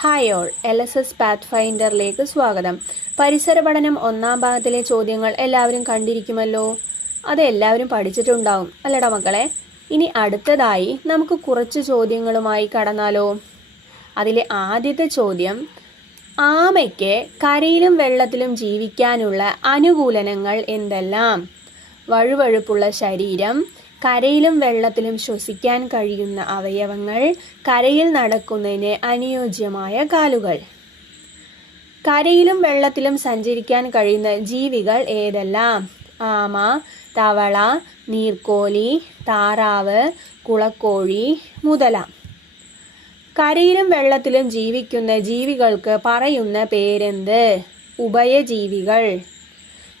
Hi all L S S path ഫൈൻഡറിലേക്ക് സ്വാഗതം. പരിസര പഠനം ഒന്നാം ഭാഗത്തിലെ ചോദ്യങ്ങൾ എല്ലാവരും കണ്ടിരിക്കുമല്ലോ? അത് എല്ലാവരും പഠിച്ചിട്ടുണ്ടാവും അല്ലടാ മക്കളെ? ഇനി അടുത്തതായി നമുക്ക് കുറച്ച് ചോദ്യങ്ങളുമായി കടന്നാലോ. അതിലെ ആദ്യത്തെ ചോദ്യം ആമയ്ക്ക് കരയിലും വെള്ളത്തിലും ജീവിക്കാനുള്ള അനുകൂലനങ്ങൾ എന്തെല്ലാം? വഴുവഴുപ്പുള്ള ശരീരം കരയിലും വെള്ളത്തിലും ശ്വസിക്കാൻ കഴിയുന്ന അവയവങ്ങൾ കരയിൽ നടക്കുന്നതിന് അനുയോജ്യമായ കാലുകൾ. കരയിലും വെള്ളത്തിലും സഞ്ചരിക്കാൻ കഴിയുന്ന ജീവികൾ ഏതെല്ലാം? ആമ തവള നീർക്കോലി താറാവ് കുളക്കോഴി മുതല. കരയിലും വെള്ളത്തിലും ജീവിക്കുന്ന ജീവികൾക്ക് പറയുന്ന പേരെന്ത്? ഉഭയജീവികൾ.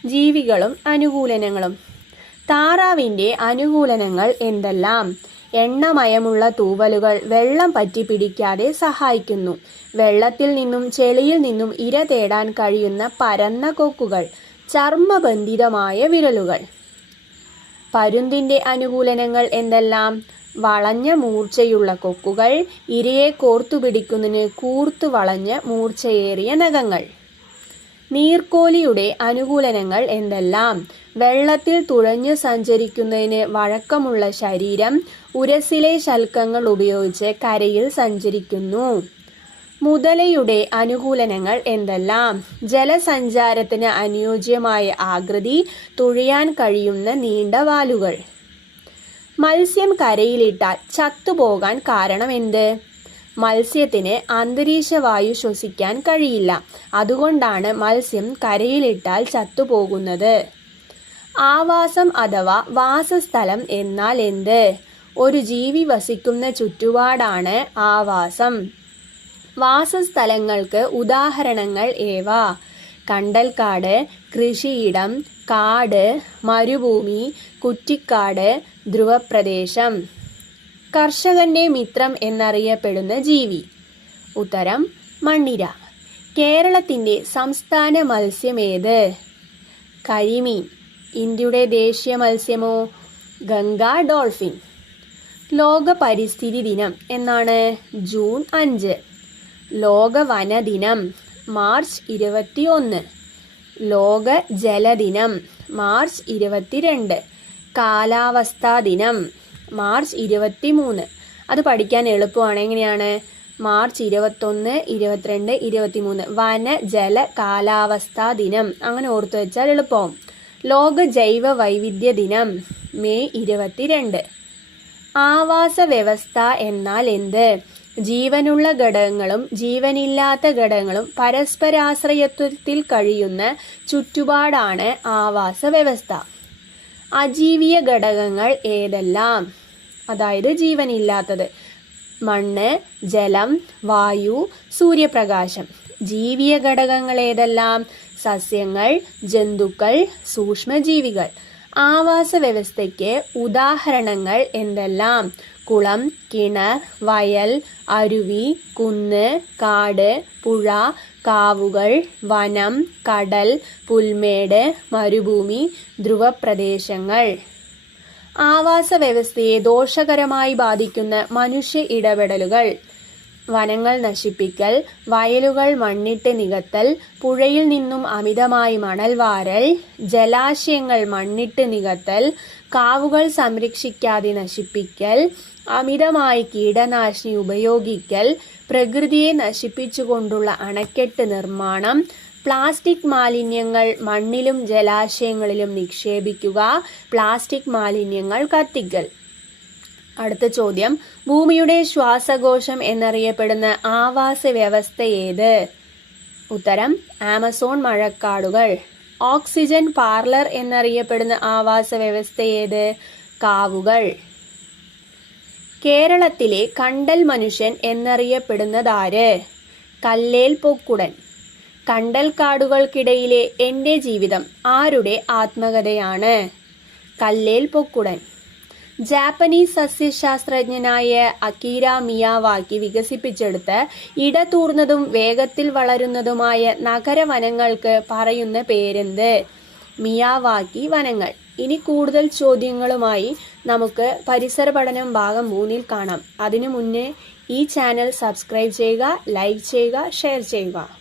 ജീവികളും അനുകൂലനങ്ങളും. താറാവിന്റെ അനുകൂലനങ്ങൾ എന്തെല്ലാം? എണ്ണമയമുള്ള തൂവലുകൾ വെള്ളം പറ്റി പിടിക്കാതെ സഹായിക്കുന്നു. വെള്ളത്തിൽ നിന്നും ചെളിയിൽ നിന്നും ഇര തേടാൻ കഴിയുന്ന പരന്ന കൊക്കുകൾ ചർമ്മബന്ധിതമായ വിരലുകൾ. പരുന്തിന്റെ അനുകൂലനങ്ങൾ എന്തെല്ലാം? വളഞ്ഞ മൂർച്ചയുള്ള കൊക്കുകൾ ഇരയെ കോർത്തുപിടിക്കുന്നതിന് കൂർത്തു വളഞ്ഞ മൂർച്ചയേറിയ നഖങ്ങൾ. നീർക്കോലിയുടെ അനുകൂലനങ്ങൾ എന്തെല്ലാം? വെള്ളത്തിൽ തുഴഞ്ഞു സഞ്ചരിക്കുന്നതിന് വഴക്കമുള്ള ശരീരം ഉരസിലെ ശൽക്കങ്ങൾ ഉപയോഗിച്ച് കരയിൽ സഞ്ചരിക്കുന്നു. മുതലയുടെ അനുകൂലനങ്ങൾ എന്തെല്ലാം? ജലസഞ്ചാരത്തിന് അനുയോജ്യമായ ആകൃതി തുഴയാൻ കഴിയുന്ന നീണ്ട വാലുകൾ. മത്സ്യം കരയിലിട്ടാൽ ചത്തുപോകാൻ കാരണം എന്ത്? മത്സ്യത്തിന് അന്തരീക്ഷവായു ശ്വസിക്കാൻ കഴിയില്ല. അതുകൊണ്ടാണ് മത്സ്യം കരയിലിട്ടാൽ ചത്തുപോകുന്നത്. ആവാസം അഥവാ വാസസ്ഥലം എന്നാൽ എന്ത്? ഒരു ജീവി വസിക്കുന്ന ചുറ്റുപാടാണ് ആവാസം. വാസസ്ഥലങ്ങൾക്ക് ഉദാഹരണങ്ങൾ ഏവ? കണ്ടൽക്കാട് കൃഷിയിടം കാട് മരുഭൂമി കുറ്റിക്കാട് ധ്രുവപ്രദേശം. കർഷകന്റെ മിത്രം എന്നറിയപ്പെടുന്ന ജീവി. ഉത്തരം മണ്ണിര. കേരളത്തിന്റെ സംസ്ഥാന മത്സ്യമേത്? കരിമീൻ. ഇന്ത്യയുടെ ദേശീയ മത്സ്യമോ? ഗംഗാ ഡോൾഫിൻ. ലോക പരിസ്ഥിതി ദിനം എന്നാണ് ജൂൺ അഞ്ച്. ലോക വനദിനം മാർച്ച് ഇരുപത്തി ഒന്ന് ലോക ജലദിനം മാർച്ച് ഇരുപത്തിരണ്ട്. കാലാവസ്ഥാ ദിനം മാർച്ച് ഇരുപത്തി മൂന്ന് അത് പഠിക്കാൻ എളുപ്പമാണ്. എങ്ങനെയാണ്? മാർച്ച് ഇരുപത്തൊന്ന് ഇരുപത്തിരണ്ട് ഇരുപത്തിമൂന്ന്. വന ജല കാലാവസ്ഥാ ദിനം. അങ്ങനെ ഓർത്തു വെച്ചാൽ എളുപ്പമാവും ലോക ജൈവ വൈവിധ്യ ദിനം മെയ് ഇരുപത്തിരണ്ട്. ആവാസ വ്യവസ്ഥ എന്നാൽ എന്ത്? ജീവനുള്ള ഘടകങ്ങളും ജീവനില്ലാത്ത ഘടകങ്ങളും പരസ്പരാശ്രയത്വത്തിൽ കഴിയുന്ന ചുറ്റുപാടാണ് ആവാസ വ്യവസ്ഥ അജീവിയ ഘടകങ്ങൾ ഏതെല്ലാം? അതായത് ജീവനില്ലാത്തത്. മണ്ണ് ജലം വായു സൂര്യപ്രകാശം. ജീവിയ ഘടകങ്ങൾ ഏതെല്ലാം? സസ്യങ്ങൾ ജന്തുക്കൾ സൂക്ഷ്മജീവികൾ. ആവാസ വ്യവസ്ഥയ്ക്ക് ഉദാഹരണങ്ങൾ എന്തെല്ലാം? കുളം കിണർ വയൽ അരുവി കുന്ന് കാട് പുഴ കാവുകൾ വനം കടൽ പുൽമേട് മരുഭൂമി ധ്രുവപ്രദേശങ്ങൾ. ആവാസ വ്യവസ്ഥയെ ദോഷകരമായി ബാധിക്കുന്ന മനുഷ്യ ഇടപെടലുകൾ. വനങ്ങൾ നശിപ്പിക്കൽ വയലുകൾ മണ്ണിട്ട് നികത്തൽ പുഴയിൽ നിന്നും അമിതമായി മണൽ വാരൽ ജലാശയങ്ങൾ മണ്ണിട്ട് നികത്തൽ കാവുകൾ സംരക്ഷിക്കാതെ നശിപ്പിക്കൽ അമിതമായി കീടനാശിനി ഉപയോഗിക്കൽ പ്രകൃതിയെ നശിപ്പിച്ചുകൊണ്ടുള്ള അണക്കെട്ട് നിർമ്മാണം പ്ലാസ്റ്റിക് മാലിന്യങ്ങൾ മണ്ണിലും ജലാശയങ്ങളിലും നിക്ഷേപിക്കുക പ്ലാസ്റ്റിക് മാലിന്യങ്ങൾ കത്തിക്കൽ. അടുത്ത ചോദ്യം. ഭൂമിയുടെ ശ്വാസകോശം എന്നറിയപ്പെടുന്ന ആവാസ വ്യവസ്ഥ ഏത്? ഉത്തരം ആമസോൺ മഴക്കാടുകൾ. ഓക്സിജൻ പാർലർ എന്നറിയപ്പെടുന്ന ആവാസ വ്യവസ്ഥ ഏത്? കാവുകൾ. കേരളത്തിലെ കണ്ടൽ മനുഷ്യൻ എന്നറിയപ്പെടുന്നതാര്? കല്ലേൽ പൊക്കുടൻ. കണ്ടൽ കാടുകൾക്കിടയിലെ എന്റെ ജീവിതം ആരുടെ ആത്മകഥയാണ്? കല്ലേൽ പൊക്കുടൻ. ജാപ്പനീസ് സസ്യശാസ്ത്രജ്ഞനായ അക്കീര മിയാവാക്കി വികസിപ്പിച്ചെടുത്ത് ഇടതൂർന്നതും വേഗത്തിൽ വളരുന്നതുമായ നഗരവനങ്ങൾക്ക് പറയുന്ന പേരെന്ത്? മിയാവാക്കി വനങ്ങൾ. ഇനി കൂടുതൽ ചോദ്യങ്ങളുമായി നമുക്ക് പരിസര പഠനം ഭാഗം മൂന്നിൽ കാണാം. അതിനു മുന്നേ ഈ ചാനൽ സബ്സ്ക്രൈബ് ചെയ്യുക ലൈക്ക് ചെയ്യുക ഷെയർ ചെയ്യുക.